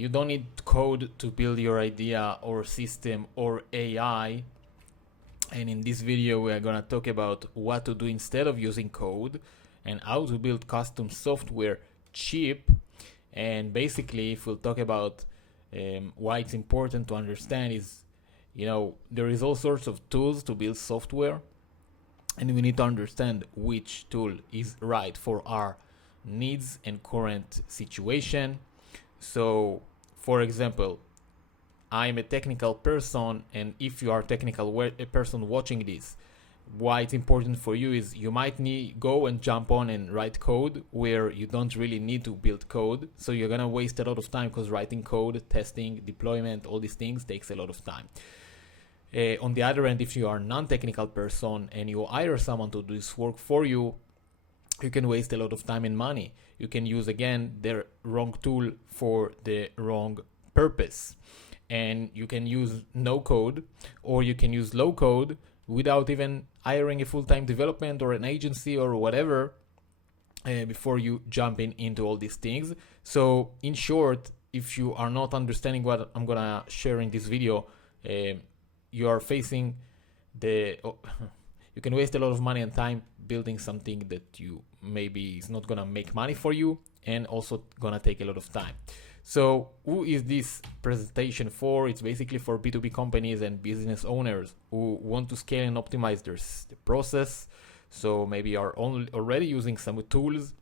You don't need code to build your idea or system or AI. And in this video, we are gonna talk about what to do instead of using code and how to build custom software cheap. And basically, if we'll talk about why it's important to understand is, there is all sorts of tools to build software, and we need to understand which tool is right for our needs and current situation. So, for example, I'm a technical person, and if you are a technical person watching this, why it's important for you is you might go and jump on and write code where you don't really need to build code. So you're gonna waste a lot of time because writing code, testing, deployment, all these things takes a lot of time. On the other end, if you are a non-technical person and you hire someone to do this work for you, you can waste a lot of time and money. You can use, again, the wrong tool for the wrong purpose. And you can use no code, or you can use low code without even hiring a full-time development or an agency or whatever before you jump into all these things. So in short, if you are not understanding what I'm gonna share in this video, you are facing you can waste a lot of money and time building something that you maybe is not gonna make money for you, and also gonna take a lot of time. So who is this presentation for? It's basically for B2B companies and business owners who want to scale and optimize their process. So maybe are already using some tools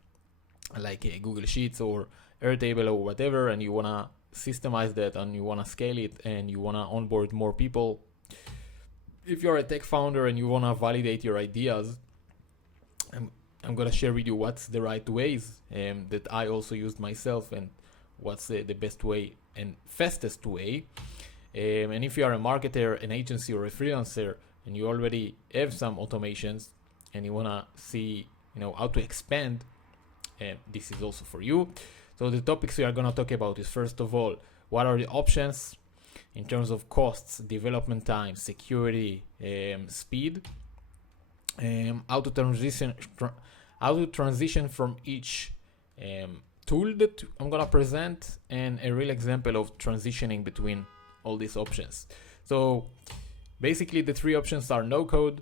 like Google Sheets or Airtable or whatever, and you wanna systemize that and you wanna scale it and you wanna onboard more people. If you're a tech founder and you wanna validate your ideas, I'm gonna share with you what's the right ways that I also used myself, and what's the best way and fastest way. And if you are a marketer, an agency, or a freelancer, and you already have some automations and you wanna see how to expand, this is also for you. So the topics we are gonna talk about is, first of all, what are the options in terms of costs, development time, security, speed, how to transition from each tool that I'm gonna present, and a real example of transitioning between all these options. So basically the three options are no code,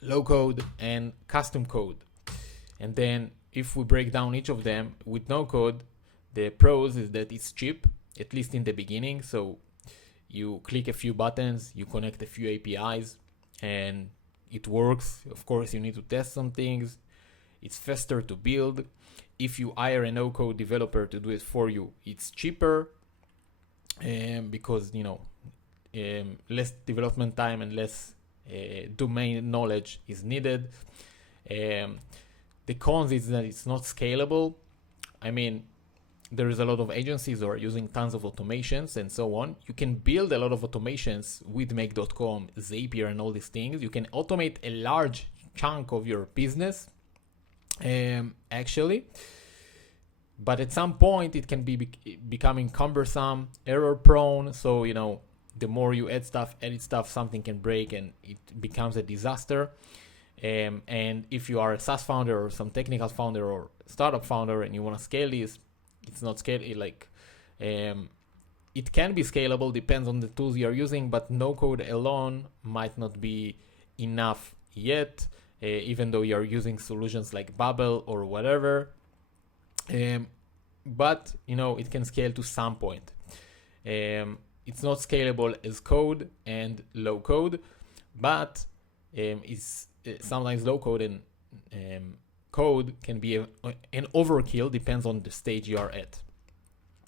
low code, and custom code. And then if we break down each of them, with no code, the pros is that it's cheap, at least in the beginning. So you click a few buttons, you connect a few APIs, and it works. Of course, you need to test some things. It's faster to build. If you hire a no-code developer to do it for you, it's cheaper because less development time and less domain knowledge is needed. The cons is that it's not scalable. I mean, there is a lot of agencies that are using tons of automations and so on. You can build a lot of automations with make.com, Zapier, and all these things. You can automate a large chunk of your business, actually. But at some point, it can be becoming cumbersome, error prone. So, the more you edit stuff, something can break and it becomes a disaster. And if you are a SaaS founder or some technical founder or startup founder and you want to scale this, it's not scalable. It can be scalable, depends on the tools you're using, but no code alone might not be enough yet, even though you're using solutions like Bubble or whatever. But it can scale to some point. It's not scalable as code and low code, but it's sometimes low code and code can be an overkill, depends on the stage you are at.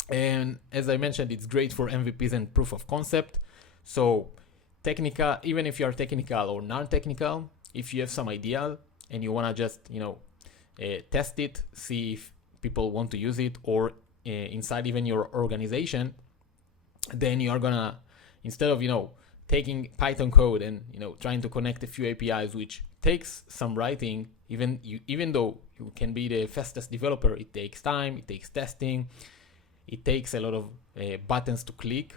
And as I mentioned, it's great for MVPs and proof of concept. So technical, even if you are technical or non-technical, if you have some idea and you want to just test it, see if people want to use it, or inside even your organization, then you are gonna, instead of taking Python code and trying to connect a few APIs, which takes some writing, even though you can be the fastest developer, it takes time, it takes testing, it takes a lot of buttons to click,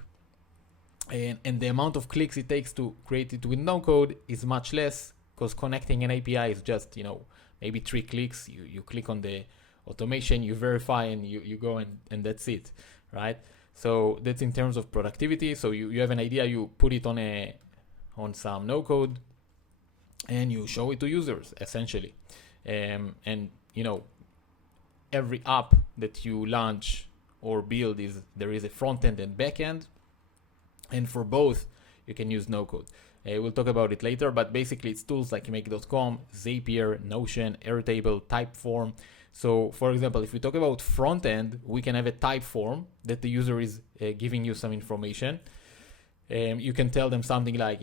and the amount of clicks it takes to create it with no code is much less, because connecting an API is just maybe 3 clicks. You click on the automation, you verify, and you go and that's it. right? So that's in terms of productivity. So you have an idea, you put it on some no code, and you show it to users essentially. And every app that you launch or build there is a front end and back end, and for both you can use no code. We'll talk about it later, but basically it's tools like make.com, Zapier, Notion, Airtable, Typeform. So for example, if we talk about front end, we can have a type form that the user is giving you some information. You can tell them something like,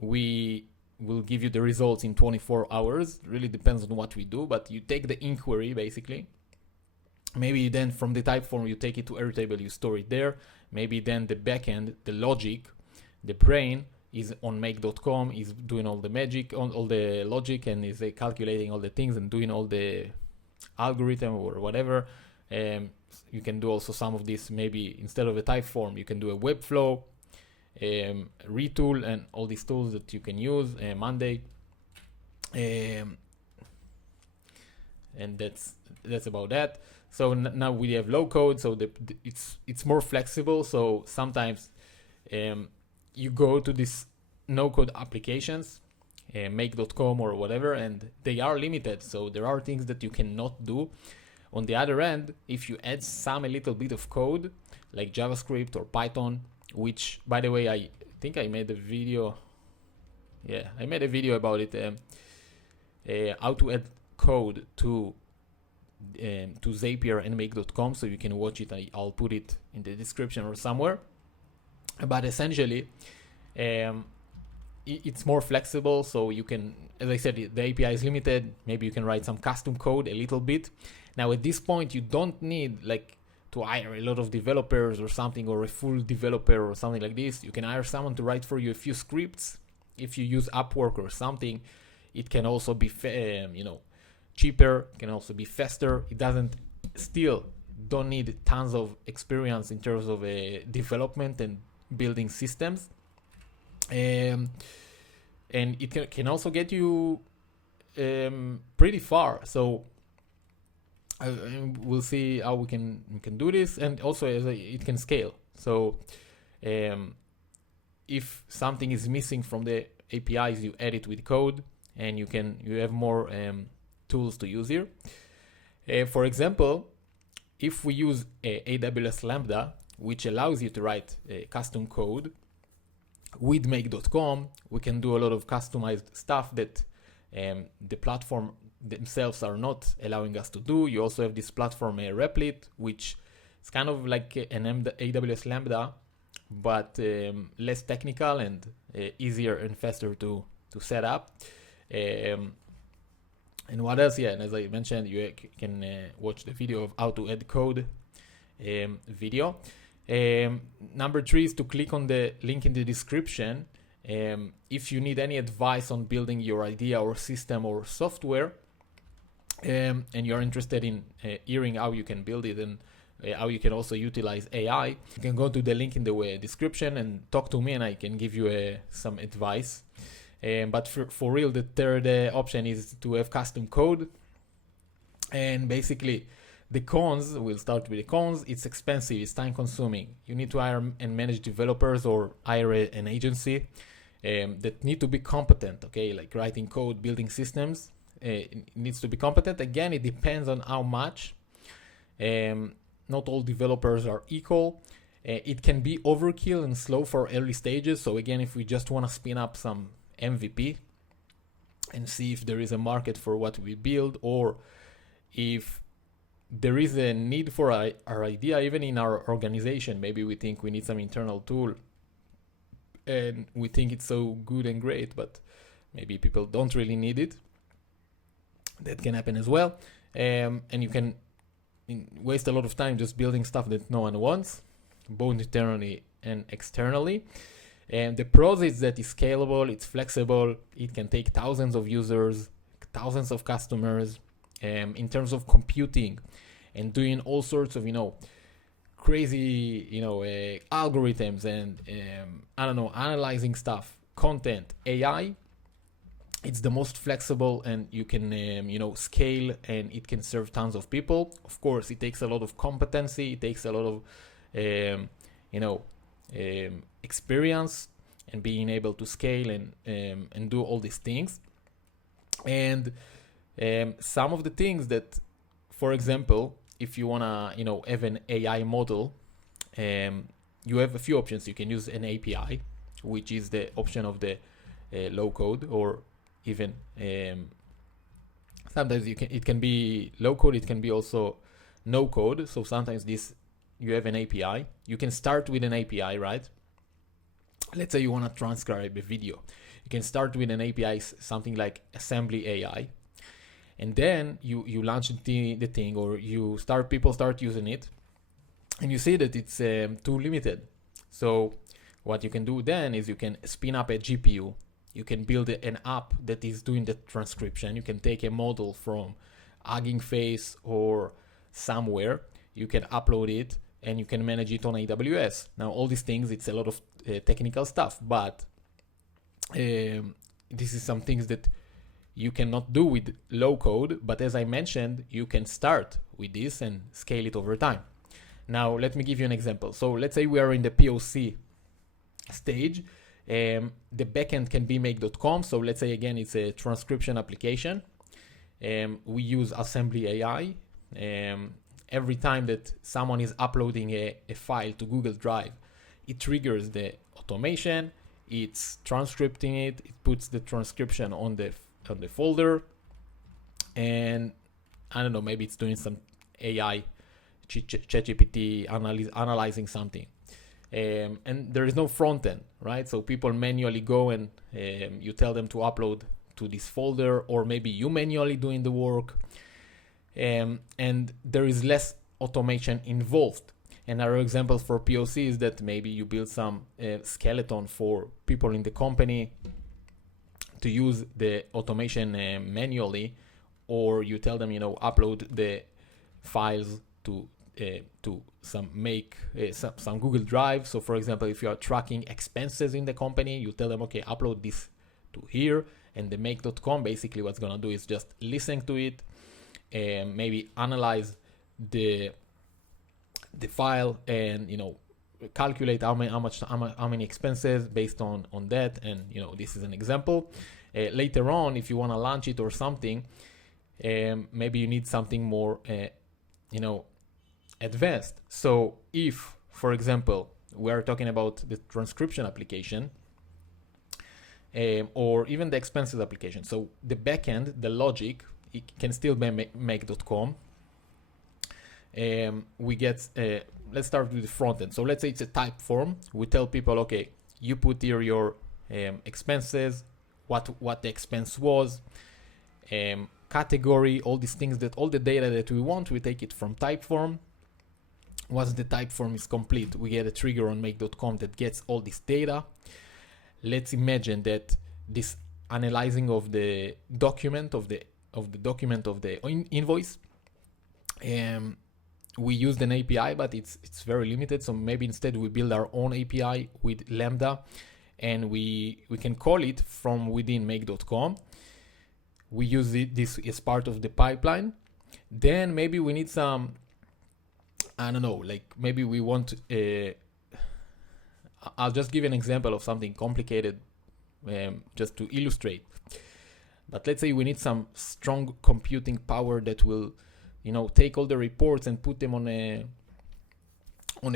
we will give you the results in 24 hours. Really depends on what we do, but you take the inquiry basically. Maybe then from the type form you take it to Airtable, you store it there. Maybe then the backend, the logic, the brain is on make.com, is doing all the magic, on all the logic, and is calculating all the things and doing all the algorithm or whatever. You can do also some of this. Maybe instead of a type form, you can do a webflow, retool, and all these tools that you can use. Monday, and that's about that. So now we have low code, so it's more flexible. So sometimes you go to these no code applications, make.com or whatever, and they are limited. So there are things that you cannot do. On the other end, if you add a little bit of code like JavaScript or Python, which by the way, I think I made a video. Yeah, I made a video about it. How to add code to Zapier and make.com, so you can watch it. I'll put it in the description or somewhere. But essentially, it's more flexible, so you can, as I said, the API is limited. Maybe you can write some custom code a little bit. Now at this point, you don't need to hire a lot of developers or something, or a full developer or something like this. You can hire someone to write for you a few scripts. If you use Upwork or something, it can also be cheaper, can also be faster. It don't need tons of experience in terms of development and building systems, and it can also get you pretty far. So we'll see how we can do this, and also it can scale. So if something is missing from the APIs, you add it with code, and you have more tools to use here. For example, if we use AWS Lambda, which allows you to write custom code with make.com, we can do a lot of customized stuff that the platform themselves are not allowing us to do. You also have this platform Replit, which is kind of like an AWS Lambda, but less technical and easier and faster to set up. And what else? Yeah, and as I mentioned, you can watch the video of how to add code video. Number 3 is to click on the link in the description. If you need any advice on building your idea or system or software, and you're interested in hearing how you can build it and how you can also utilize AI, you can go to the link in the description and talk to me, and I can give you some advice. But for real, the third option is to have custom code. And basically, the cons, we'll start with the cons. It's expensive, it's time consuming. You need to hire and manage developers or hire an agency that need to be competent, okay? Like writing code, building systems. It needs to be competent. Again, it depends on how much. Not all developers are equal. It can be overkill and slow for early stages. So again, if we just want to spin up some MVP and see if there is a market for what we build, or if there is a need for our idea, even in our organization, maybe we think we need some internal tool and we think it's so good and great, but maybe people don't really need it. That can happen as well. And you can waste a lot of time just building stuff that no one wants, both internally and externally. And the pros is that it's scalable, it's flexible, it can take thousands of users, thousands of customers. In terms of computing and doing all sorts of, crazy, algorithms and, analyzing stuff, content, AI, it's the most flexible, and you can, scale, and it can serve tons of people. Of course, it takes a lot of competency, it takes a lot of um, you know, experience and being able to scale and do all these things. And some of the things that, for example, if you wanna, have an AI model, you have a few options. You can use an API, which is the option of the low code, or even sometimes it can be low code. It can be also no code. So sometimes you have an API. You can start with an API, right? Let's say you want to transcribe a video. You can start with an API, something like Assembly AI, and then you launch the thing, or people start using it, and you see that it's too limited. So what you can do then is you can spin up a GPU. You can build an app that is doing the transcription. You can take a model from Hugging Face or somewhere. You can upload it and you can manage it on AWS. Now, all these things, it's a lot of technical stuff, but this is some things that you cannot do with low code. But as I mentioned, you can start with this and scale it over time. Now, let me give you an example. So let's say we are in the POC stage. The backend can be make.com. So let's say, again, it's a transcription application. We use Assembly AI. Every time that someone is uploading a file to Google Drive, it triggers the automation. It's transcripting it. It puts the transcription on the folder, and I don't know, maybe it's doing some AI, ChatGPT analyzing something. And there is no front end, right? So people manually go and you tell them to upload to this folder, or maybe you manually doing the work. And there is less automation involved. Another example for POC is that maybe you build some skeleton for people in the company to use the automation manually, or you tell them, upload the files to some Google Drive. So for example, if you are tracking expenses in the company, you tell them, okay, upload this to here, and the make.com basically what's gonna do is just listen to it, maybe analyze the file, and calculate how many expenses based on that. And this is an example. Later on, if you want to launch it or something, maybe you need something more advanced. So if, for example, we are talking about the transcription application, or even the expenses application, so the backend, the logic, it can still be make.com. We get, let's start with the front end. So let's say it's a type form. We tell people, okay, you put here your expenses, what the expense was, category, all these things, all the data that we want, we take it from type form. Once the type form is complete, we get a trigger on make.com that gets all this data. Let's imagine that this analyzing of the document of the invoice, we used an API, but it's very limited. So maybe instead we build our own API with Lambda, and we can call it from within make.com. We use this as part of the pipeline. Then maybe we need some, I don't know, like maybe we want, I'll just give an example of something complicated just to illustrate. But let's say we need some strong computing power that will, take all the reports and put them on a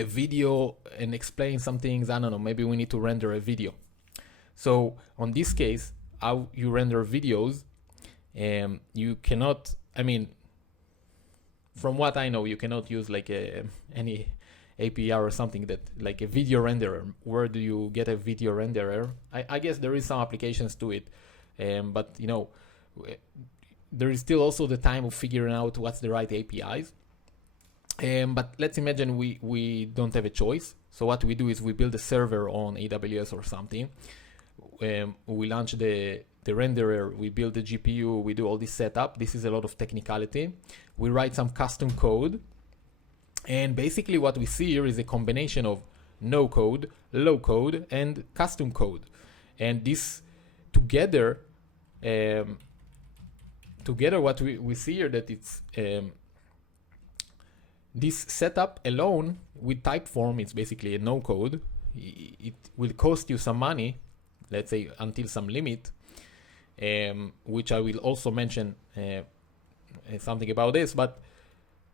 video and explain some things. I don't know, maybe we need to render a video. So on this case, how you render videos, you cannot, from what I know, you cannot use like any API or something that, like a video renderer. Where do you get a video renderer? I guess there is some applications to it, but there is still also the time of figuring out what's the right APIs. But let's imagine we don't have a choice. So what we do is we build a server on AWS or something. We launch the renderer, we build the GPU, we do all this setup. This is a lot of technicality. We write some custom code. And basically what we see here is a combination of no code, low code, and custom code. And this together, what we see here, that it's this setup alone with Typeform, it's basically a no code. It will cost you some money, let's say until some limit, which I will also mention something about this. But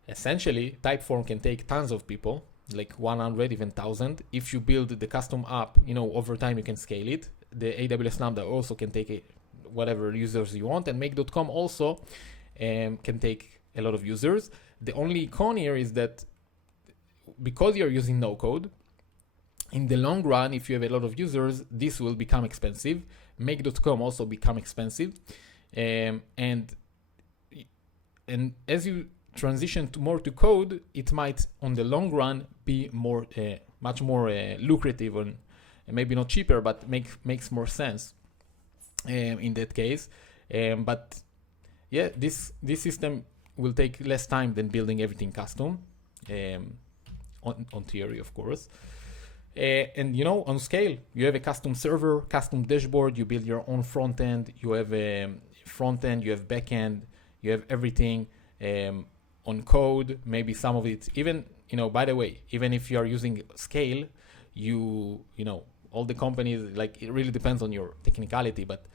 essentially, Typeform can take tons of people, like 100, even 1,000. If you build the custom app, over time you can scale it. The AWS Lambda also can take whatever users you want, and Make.com also can take a lot of users. The only con here is that because you're using no code, in the long run, if you have a lot of users, this will become expensive. Make.com also become expensive, and as you transition more to code, it might, on the long run, be much more lucrative, and maybe not cheaper, but makes more sense in that case. But yeah, this system will take less time than building everything custom, on theory, of course. And on scale, you have a custom server, custom dashboard, you build your own front end, you have a front end, you have back end, you have everything on code, maybe some of it, even, by the way, even if you are using scale, all the companies, like, it really depends on your technicality, but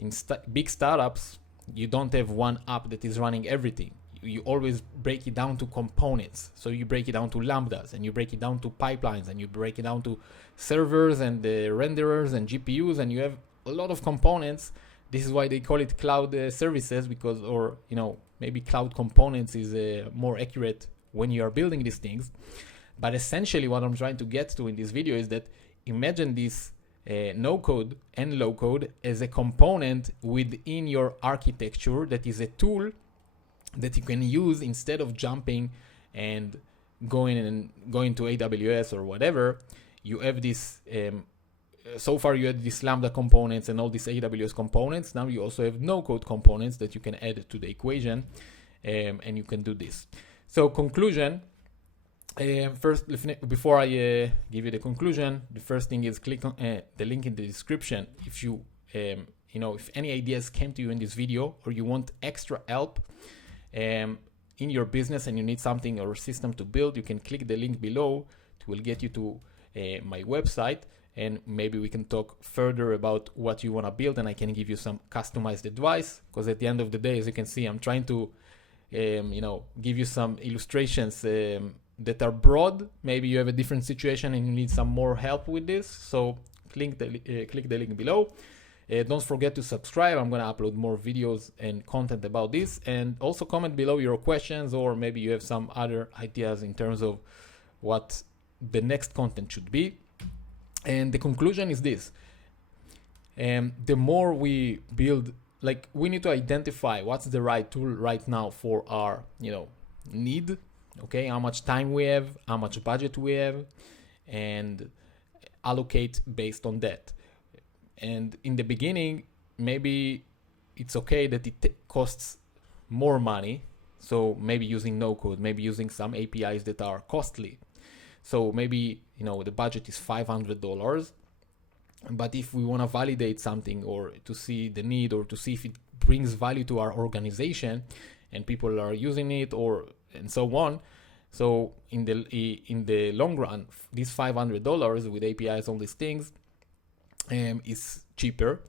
in big startups, you don't have one app that is running everything. You always break it down to components. So you break it down to lambdas, and you break it down to pipelines, and you break it down to servers and renderers and GPUs, and you have a lot of components. This is why they call it cloud services, because, or maybe cloud components is more accurate when you are building these things. But essentially what I'm trying to get to in this video is that imagine this no code and low code as a component within your architecture that is a tool that you can use instead of jumping and going to AWS or whatever. You have this, so far you had these Lambda components and all these AWS components. Now you also have no code components that you can add to the equation, and you can do this. So conclusion, first, before I give you the conclusion, the first thing is click on the link in the description. If you, if any ideas came to you in this video, or you want extra help in your business and you need something or system to build, you can click the link below. It will get you to my website, and maybe we can talk further about what you want to build, and I can give you some customized advice, because at the end of the day, as you can see, I'm trying to give you some illustrations that are broad. Maybe you have a different situation and you need some more help with this, so click the link below. Don't forget to subscribe. I'm going to upload more videos and content about this, and also comment below your questions, or maybe you have some other ideas in terms of what the next content should be. And the conclusion is this: the more we build, like, we need to identify what's the right tool right now for our need, okay, how much time we have, how much budget we have, and allocate based on that. And in the beginning, maybe it's okay that it costs more money. So maybe using no code, maybe using some APIs that are costly. So maybe, the budget is $500. But if we want to validate something, or to see the need, or to see if it brings value to our organization and people are using it, and so on. So in the long run, this $500 with APIs, all these things, is cheaper.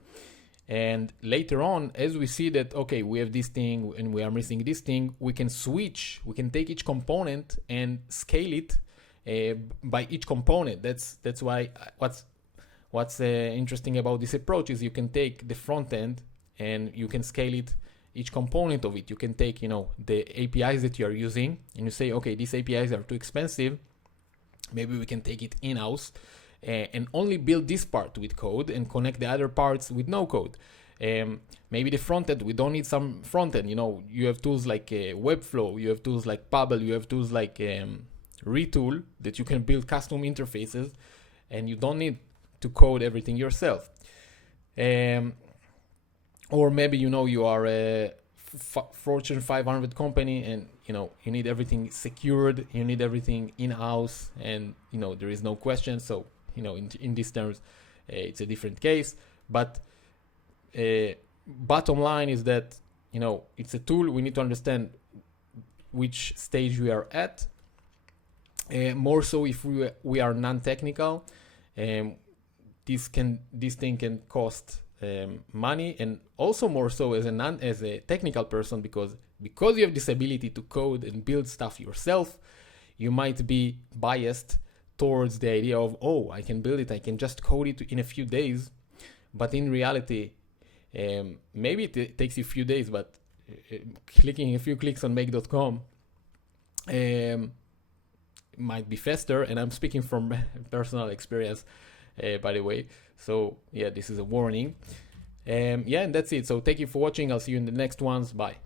And later on, as we see that, okay, we have this thing and we are missing this thing, we can take each component and scale it by each component. That's why what's interesting about this approach is you can take the front end and you can scale it, each component of it. You can take the APIs that you are using, and you say, okay, these APIs are too expensive, maybe we can take it in-house and only build this part with code and connect the other parts with no code. Maybe the front end, we don't need some front end. You have tools like Webflow, you have tools like Pubble, you have tools like Retool that you can build custom interfaces, and you don't need to code everything yourself. Or maybe you are a Fortune 500 company, and you need everything secured, you need everything in-house, and there is no question. So in these terms, it's a different case. But bottom line is that it's a tool. We need to understand which stage we are at, More so if we are non-technical, this thing can cost money, and also more so as a technical person, because you have this ability to code and build stuff yourself, you might be biased towards the idea of, oh, I can build it, I can just code it in a few days. But in reality, maybe it takes you a few days, but clicking a few clicks on make.com might be faster. And I'm speaking from personal experience, by the way. So yeah, this is a warning. And that's it. So thank you for watching. I'll see you in the next ones. Bye.